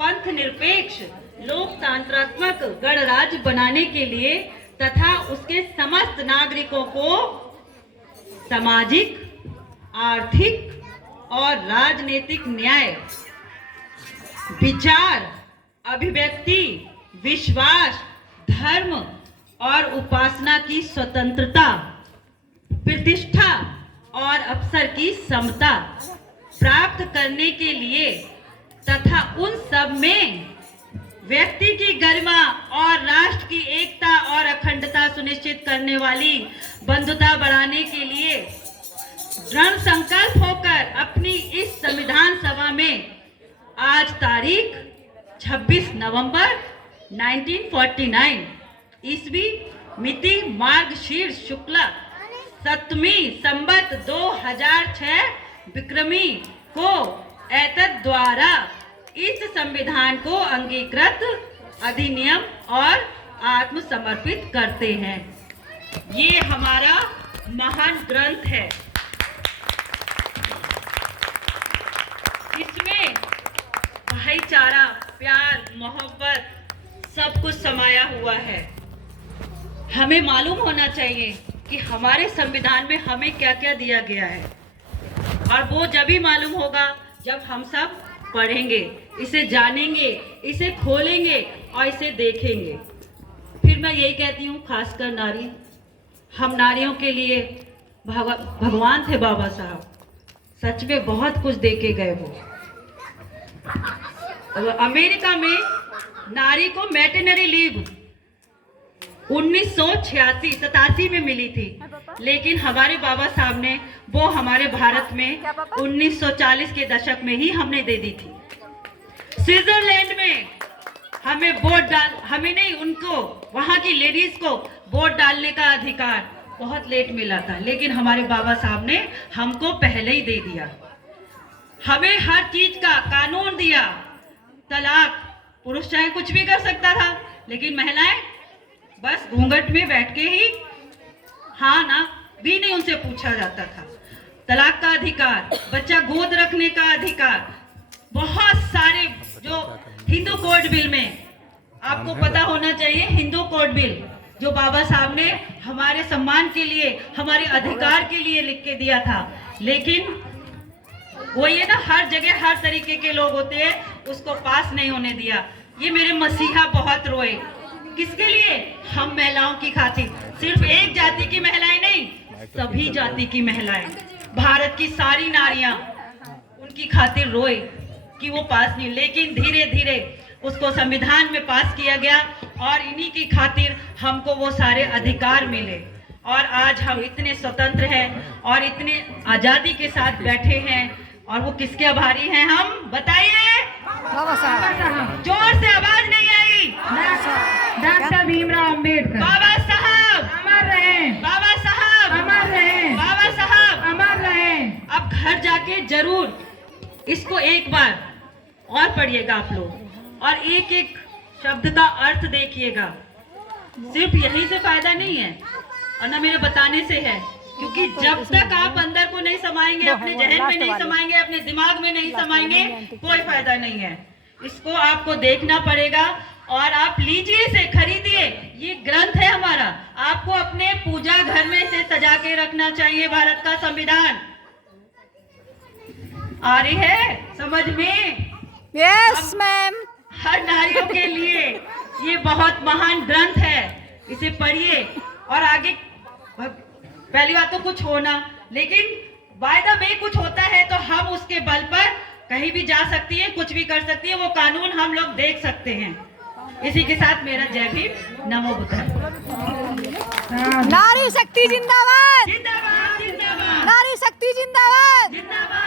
पंथ निरपेक्ष लोकतंत्रात्मक गणराज्य बनाने के लिए तथा उसके समस्त नागरिकों को सामाजिक, आर्थिक और राजनीतिक न्याय, विचार, अभिव्यक्ति, विश्वास, धर्म और उपासना की स्वतंत्रता, प्रतिष्ठा और अवसर की समता प्राप्त करने के लिए तथा उन सब में व्यक्ति की गरिमा और राष्ट्र की एकता और अखंडता सुनिश्चित करने वाली बंधुता बढ़ाने के लिए दृढ़ संकल्प होकर अपनी इस संविधान सभा में आज तारीख 26 नवंबर 1949 ईस्वी मिति मार्गशीर्ष शुक्ला 7वीं संवत 2006 विक्रमी को एतद द्वारा इस संविधान को अंगीकृत अधिनियम और आत्मसमर्पित करते हैं। ये हमारा महान ग्रंथ है। इसमें भाईचारा, प्यार, मोहब्बत सब कुछ समाया हुआ है। हमें मालूम होना चाहिए कि हमारे संविधान में हमें क्या क्या दिया गया है, और वो जब ही मालूम होगा जब हम सब पढ़ेंगे, इसे जानेंगे, इसे खोलेंगे और इसे देखेंगे। फिर मैं यही कहती हूँ, खासकर नारी, हम नारियों के लिए भगवान थे बाबा साहब। सच में बहुत कुछ दे के गए वो। अमेरिका में नारी को मैटरनिटी लीव 1986-87 में मिली थी, लेकिन हमारे बाबा साहब ने वो हमारे भारत में 1940 के दशक में ही हमने दे दी थी। स्विट्जरलैंड में हमें हमें नहीं, उनको, वहां की लेडीज को वोट डालने का अधिकार बहुत लेट मिला था, लेकिन हमारे बाबा साहब ने हमको पहले ही दे दिया। हमें हर चीज का कानून दिया। तलाक, पुरुष चाहे कुछ भी कर सकता था, लेकिन महिलाएं बस घूंघट में बैठ के ही हाँ ना भी नहीं उनसे पूछा जाता था। तलाक का अधिकार, बच्चा गोद रखने का अधिकार, बहुत सारे जो हिंदू कोड बिल में, आपको पता होना चाहिए, हिंदू कोड बिल जो बाबा साहब ने हमारे सम्मान के लिए, हमारे अधिकार के लिए लिख के दिया था, लेकिन वो ये ना हर जगह हर तरीके के लोग होते हैं, उसको पास नहीं होने दिया। ये मेरे मसीहा बहुत रोए। किसके लिए? हम महिलाओं की खातिर। सिर्फ एक जाति की महिलाएं नहीं, सभी जाति की महिलाएं, भारत की सारी नारियां उनकी खातिर रोए कि वो पास नहीं, लेकिन धीरे धीरे उसको संविधान में पास किया गया और इन्हीं की खातिर हमको वो सारे अधिकार मिले और आज हम इतने स्वतंत्र हैं और इतने आजादी के साथ बैठे हैं। और वो किसके आभारी हैं हम? बताइए। बाबा साहब। जोर से आवाज नहीं आई। डॉक्टर भीमराव अम्बेडकर। बाबा साहब अमर रहे। बाबा साहब अमर रहे। बाबा साहब अमर रहे। अब घर जाके जरूर इसको एक बार और पढ़िएगा आप लोग, और एक एक शब्द का अर्थ देखिएगा। सिर्फ यही से फायदा नहीं है और न मेरे बताने से है, क्योंकि जब तक आप अंदर को नहीं समाएंगे, अपने जहन में नहीं समाएंगे, अपने दिमाग में नहीं समाएंगे, कोई फायदा नहीं है। इसको आपको देखना पड़ेगा और आप लीजिए, इसे खरीदिए। ये ग्रंथ है हमारा, आपको अपने पूजा घर में इसे सजा के रखना चाहिए। भारत का संविधान आ रही है समझ में? Yes ma'am. हर नारियों के लिए ये बहुत महान ग्रंथ है, इसे पढ़िए और आगे। पहली बात तो कुछ होना, लेकिन बाय द वे कुछ होता है तो हम उसके बल पर कहीं भी जा सकती है, कुछ भी कर सकती है, वो कानून हम लोग देख सकते हैं। इसी के साथ मेरा जय भीम, नमो बुद्धाय। नारी शक्ति जिंदाबाद। जिंदाबाद जिंदाबाद नारी शक्ति जिंदाबाद। जिंदाबाद।